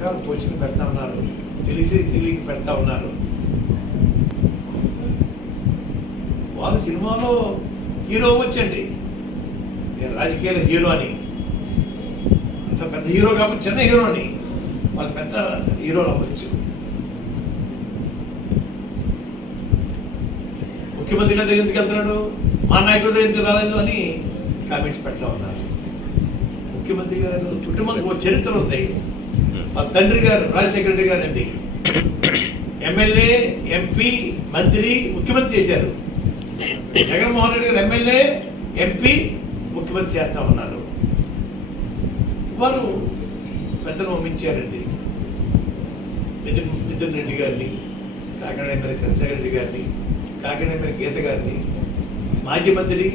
రకరకాల పోస్టులు పెడతా ఉన్నారు. తెలిసి తెలియక పెడతా ఉన్నారు. వాళ్ళు సినిమాలో హీరో అవ్వచ్చండి. నేను రాజకీయాల హీరో అని. అంత పెద్ద హీరో కాబట్టి చిన్న హీరోని వాళ్ళు పెద్ద హీరోలు అవ్వచ్చు. ముఖ్యమంత్రి గారి దగ్గరికి ఎందుకు వెళ్తున్నాడు? మా నాయకుడి ఎందుకు రాలేదు అని కామెంట్స్ పెడతా ఉన్నారు. ముఖ్యమంత్రి గారు చుట్టూ మనకు ఒక చరిత్ర ఉంది. మా తండ్రి గారు రాజశేఖర రెడ్డి గారు అండి ఎమ్మెల్యే ఎంపీ మంత్రి ముఖ్యమంత్రి చేశారు. జగన్మోహన్ రెడ్డి గారు ఎమ్మెల్యే ఎంపీ ముఖ్యమంత్రి చేస్తా ఉన్నారు. వారు పెద్దలు పంపించారండి. మిథున్ మిథున్ రెడ్డి గారిని కాకినాడ ఎమ్మెల్యే చంద్రశేఖర రెడ్డి గారిని కాకినాడ ఎమ్మెల్యే గీత గారిని మాజీ మంత్రి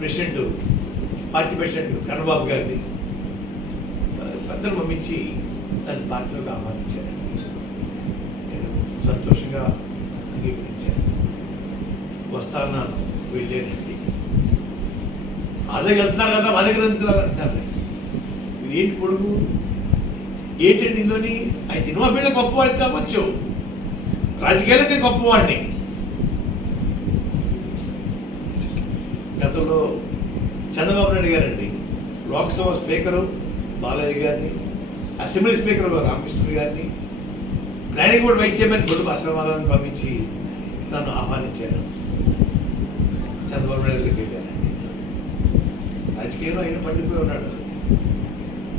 ప్రెసిడెంట్ పార్టీ ప్రెసిడెంట్ కన్నబాబు గారిని వారు పెద్దలు పంపించి దాని పార్టీలోకి ఆహ్వానించారండి నేను సంతోషంగా అంగీకరించాను. వస్తాను వెళ్ళానండి. అదే వెళ్తున్నారు కదా మా దగ్గర అంటారు. ఏంటి కొడుకు? ఏంటండి ఇందులోని? ఆయన సినిమా ఫీల్డ్ గొప్పవాడి కావచ్చు. రాజకీయాలకి గొప్పవాడిని. గతంలో చంద్రబాబు నాయుడు గారండి. లోక్సభ స్పీకరు బాలయ్య గారిని అసెంబ్లీ స్పీకర్ రామకృష్ణ గారిని ప్లానింగ్ బోర్డు వైస్ చైర్మన్ గుడుపు అసలమాలను పంపించి నన్ను ఆహ్వానించాను చంద్రబాబు నాయుడు దగ్గరికి వెళ్ళానండి రాజకీయంలో ఆయన పండిపోయి ఉన్నాడు.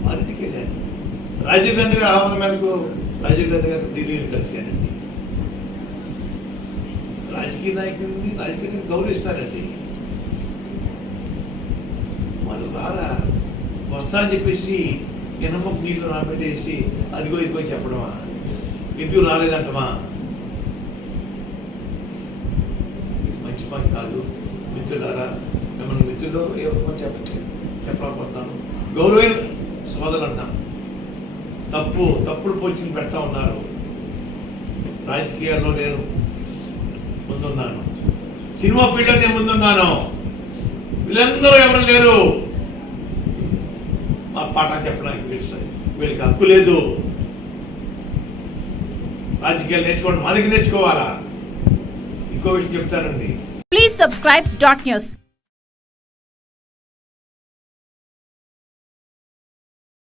వారింటికి వెళ్ళాను. రాజీవ్ గాంధీ గారి ఆహ్వానం మేరకు రాజీవ్ గాంధీ గారు ఢిల్లీని కలిశానండి రాజకీయ నాయకుడిని రాజకీయ గౌరవిస్తారండి. వాళ్ళు రారా? వస్తా అని చెప్పేసి ఎనమ్మ నీటిలో రాబెట్టేసి అదిగో ఇదిగో చెప్పడమా? ఎందుకు రాలేదంటమా? మంచి పని కాదు. మిత్రులారా మిమ్మల్ని మిత్రులు ఏమో చెప్పట్లేదు చెప్పలేకపోతున్నాను. గౌరవైన సోదరులు అంటాను తప్పు తప్పుడు పోస్టింగ్ పెడతా ఉన్నారు. రాజకీయాల్లో నేను ముందున్నాను. సినిమా ఫీల్డ్లో నేను ముందున్నాను. వీళ్ళందరూ ఎవరు లేరు? ఆ పాట చెప్పడానికి వీళ్ళు వీళ్ళకి హక్కు లేదు. రాజకీయాలు నేర్చుకోండి మనకి నేర్చుకోవాలా? ఇంకో విషయం చెప్తానండి. Please subscribe dot news